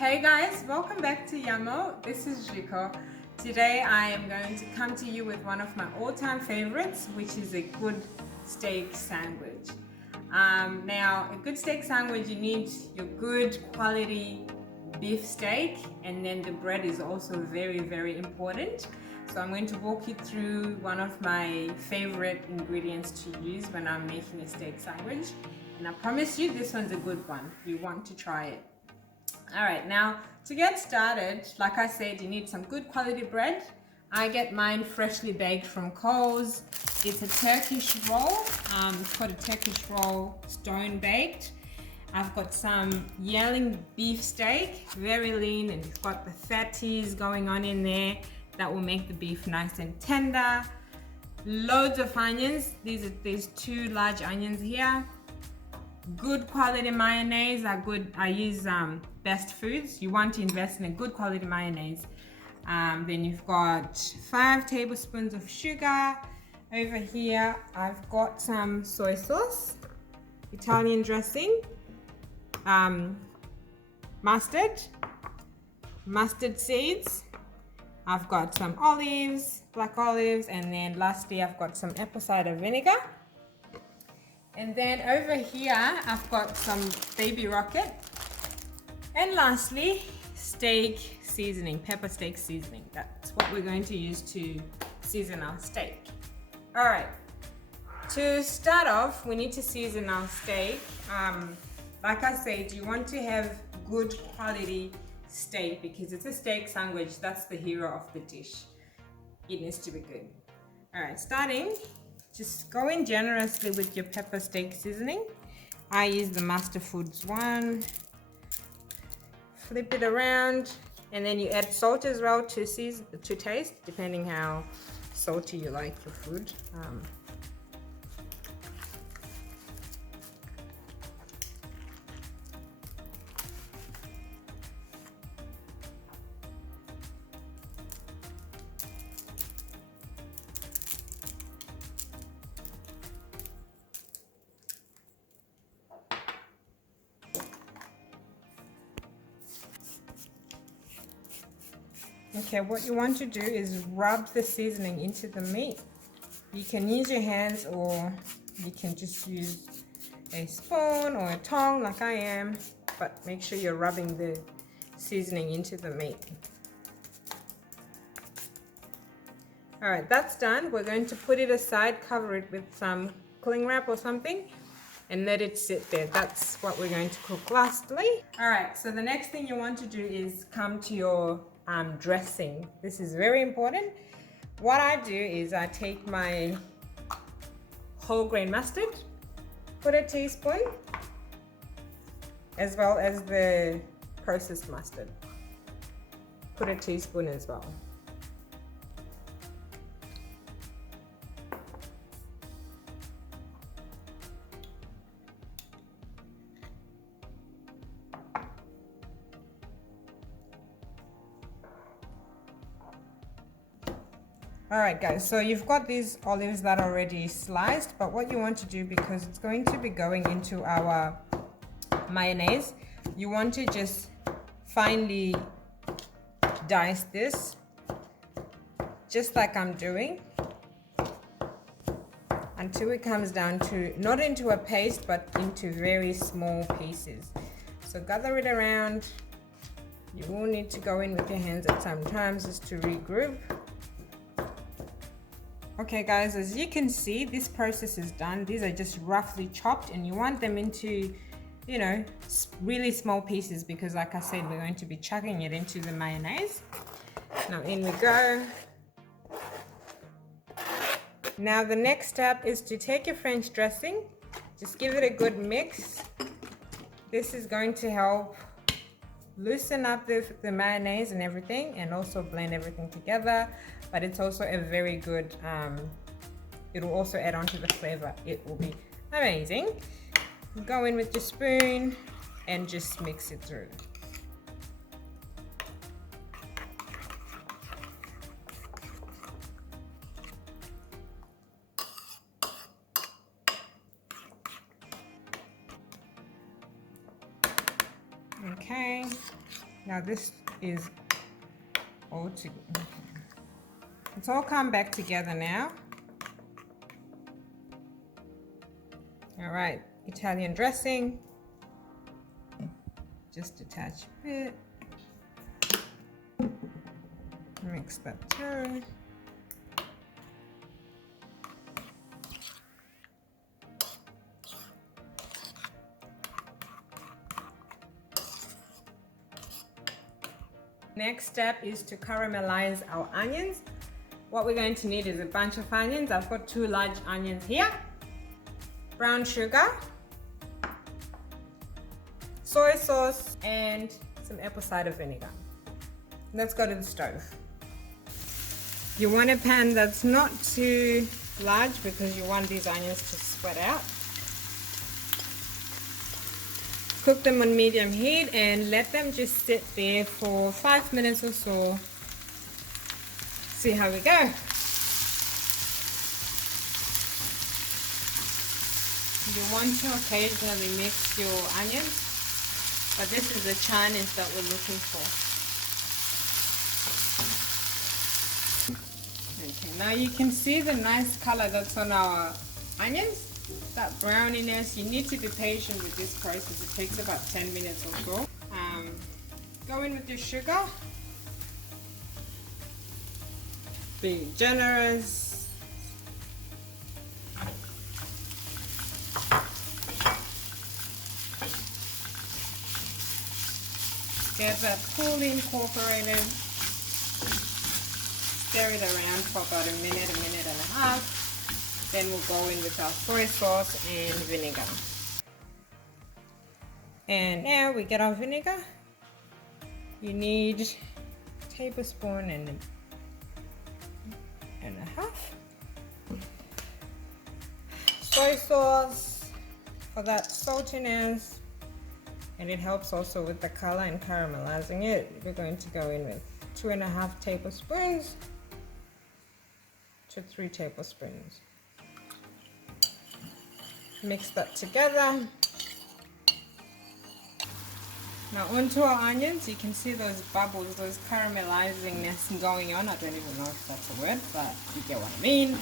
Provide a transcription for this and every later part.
Hey guys, welcome back to Yumm-O. This is Rico. Today I am going to come to you with one of my all-time favorites, which is a good steak sandwich. Now, a good steak sandwich, you need your good quality beef steak, and then the bread is also very, very important. So I'm going to walk you through one of my favorite ingredients to use when I'm making a steak sandwich. And I promise you, this one's a good one. You want to try it. All right, now to get started, like I said, you need some good quality bread. I get mine freshly baked from Coles. It's a Turkish roll. It's called a Turkish roll, stone baked. I've got some yelling beef steak, very lean, and it's got the fatties going on in there that will make the beef nice and tender. Loads of onions. There's 2 large onions here. Good quality mayonnaise are good. I use Best Foods. You want to invest in a good quality mayonnaise. Then you've got 5 tablespoons of sugar. Over here I've got some soy sauce, Italian dressing, mustard seeds. I've got some olives, black olives, and then lastly I've got some apple cider vinegar. And then over here, I've got some baby rocket. And lastly, steak seasoning, pepper steak seasoning. That's what we're going to use to season our steak. All right, to start off, we need to season our steak. Like I said, you want to have good quality steak because it's a steak sandwich. That's the hero of the dish. It needs to be good. All right, starting. Just go in generously with your pepper steak seasoning. I use the Master Foods one. Flip it around, and then you add salt as well to taste, depending how salty you like your food. Okay, what you want to do is rub the seasoning into the meat. You can use your hands or you can just use a spoon or a tongue like I am, but make sure you're rubbing the seasoning into the meat. All right, that's done. We're going to put it aside, cover it with some cling wrap or something, and let it sit there. That's what we're going to cook lastly. All right, so the next thing you want to do is come to your dressing. This is very important. What I do is I take my whole grain mustard, put a teaspoon, as well as the processed mustard. Put a teaspoon as well. All right guys, so you've got these olives that are already sliced, but what you want to do, because it's going to be going into our mayonnaise, you want to just finely dice this, just like I'm doing, until it comes down to, not into a paste, but into very small pieces. So gather it around. You will need to go in with your hands at some times just to regroup. Okay guys, as you can see, this process is done. These are just roughly chopped, and you want them into, you know, really small pieces because like I said, we're going to be chucking it into the mayonnaise. Now in we go. Now the next step is to take your French dressing, just give it a good mix. This is going to help loosen up the mayonnaise and everything, and also blend everything together, but it's also a very good, it will also add on to the flavor. It will be amazing. Go in with your spoon and just mix it through. Okay, Now this is all together. It's all come back together now. All right, Italian dressing. Just attach a bit. Mix that through. Next step is to caramelize our onions. What we're going to need is a bunch of onions. I've got 2 large onions here. Brown sugar, soy sauce, and some apple cider vinegar. Let's go to the stove. You want a pan that's not too large because you want these onions to sweat out. Cook them on medium heat and let them just sit there for 5 minutes or so. See how we go. You want to occasionally mix your onions, but this is the Chinese that we're looking for. Okay, now you can see the nice color that's on our onions. That browniness. You need to be patient with this process. It takes about 10 minutes or so. Go in with your sugar. Be generous. Get that fully incorporated. Stir it around for about a minute and a half. Then we'll go in with our soy sauce and vinegar. And now we get our vinegar. You need a tablespoon and a half. Soy sauce for that saltiness. And it helps also with the color and caramelizing it. We're going to go in with 2.5 tablespoons to 3 tablespoons. Mix that together. Now onto our onions, you can see those bubbles, those caramelizing-ness going on. I don't even know if that's a word, but you get what I mean.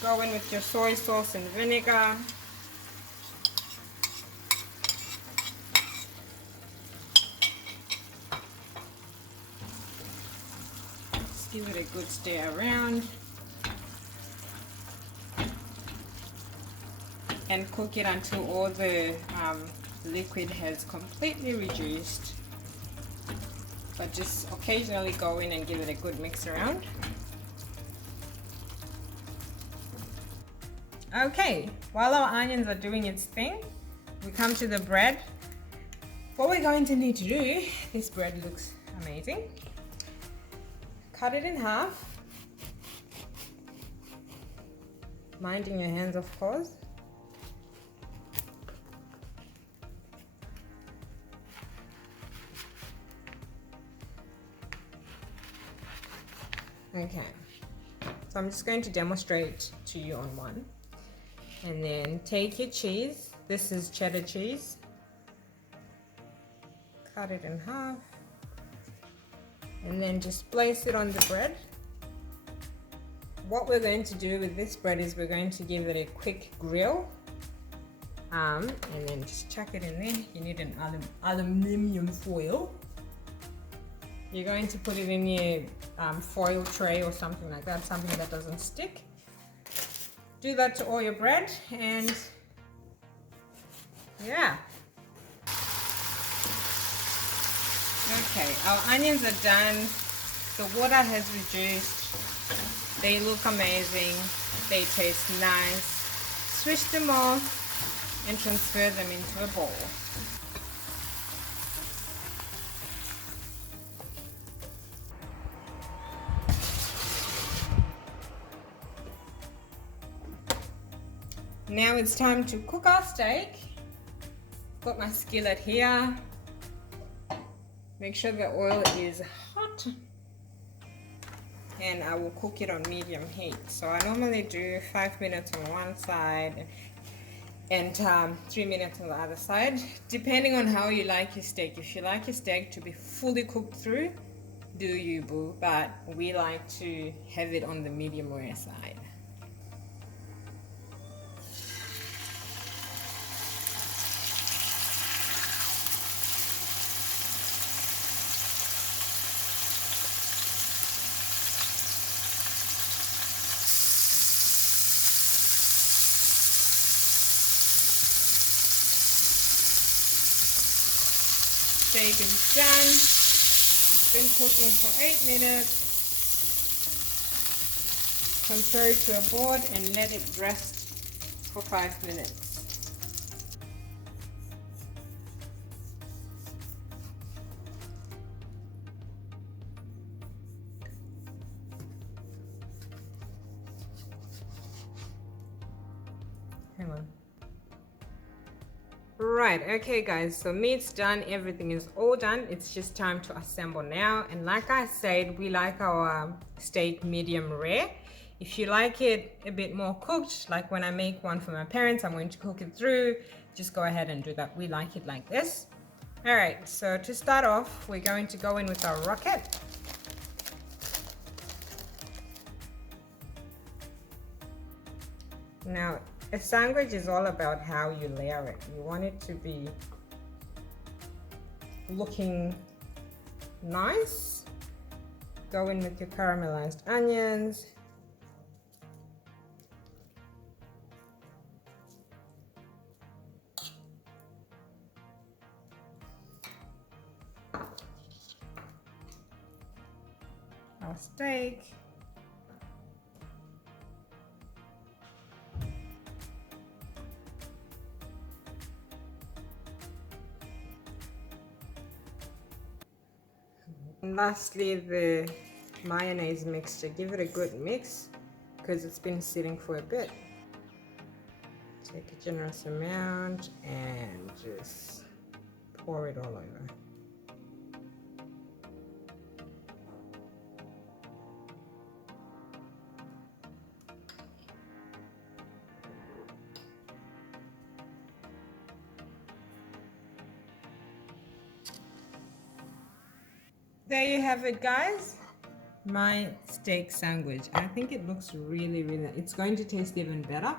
Go in with your soy sauce and vinegar. Just give it a good stir around. And cook it until all the liquid has completely reduced. But just occasionally go in and give it a good mix around. Okay, while our onions are doing its thing, we come to the bread. What we're going to need to do, this bread looks amazing. Cut it in half. Minding your hands, of course. Okay, so I'm just going to demonstrate to you on one. And then take your cheese. This is cheddar cheese. Cut it in half. And then just place it on the bread. What we're going to do with this bread is we're going to give it a quick grill. And then just chuck it in there. You need an aluminium foil. You're going to put it in your foil tray or something like that, something that doesn't stick. Do that to all your bread, and yeah. Okay, our onions are done. The water has reduced. They look amazing. They taste nice. Switch them off and transfer them into a bowl. Now it's time to cook our steak. Got my skillet here. Make sure the oil is hot. And I will cook it on medium heat. So I normally do 5 minutes on one side and 3 minutes on the other side, depending on how you like your steak. If you like your steak to be fully cooked through, do you, boo, but we like to have it on the medium rare side. Steak is done. It's been cooking for 8 minutes. Transfer it to a board and let it rest for 5 minutes. Hang on. Right, okay guys, so meat's done, everything is all done. It's just time to assemble now. And like I said, we like our steak medium rare. If you like it a bit more cooked, like when I make one for my parents, I'm going to cook it through. Just go ahead and do that. We like it like this. All right, so to start off, we're going to go in with our rocket. Now, a sandwich is all about how you layer it. You want it to be looking nice. Go in with your caramelized onions. Our steak. And lastly, the mayonnaise mixture. Give it a good mix because it's been sitting for a bit. Take a generous amount and just pour it all over. There you have it, guys. My steak sandwich. I think it looks really, it's going to taste even better.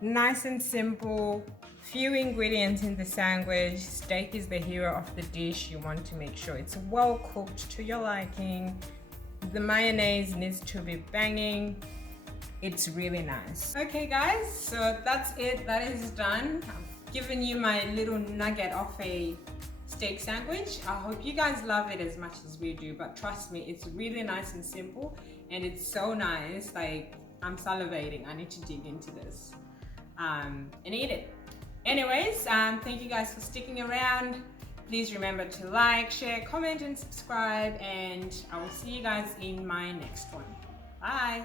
Nice and simple, few ingredients in the sandwich. Steak is the hero of the dish. You want to make sure it's well cooked to your liking. The mayonnaise needs to be banging. It's really nice. Okay guys, so that's it. That is done. I've given you my little nugget of a steak sandwich. I hope you guys love it as much as we do, but trust me, it's really nice and simple, and it's so nice. Like, I'm salivating. I need to dig into this and eat it. Anyways, thank you guys for sticking around. Please remember to like, share, comment, and subscribe, and I will see you guys in my next one. Bye.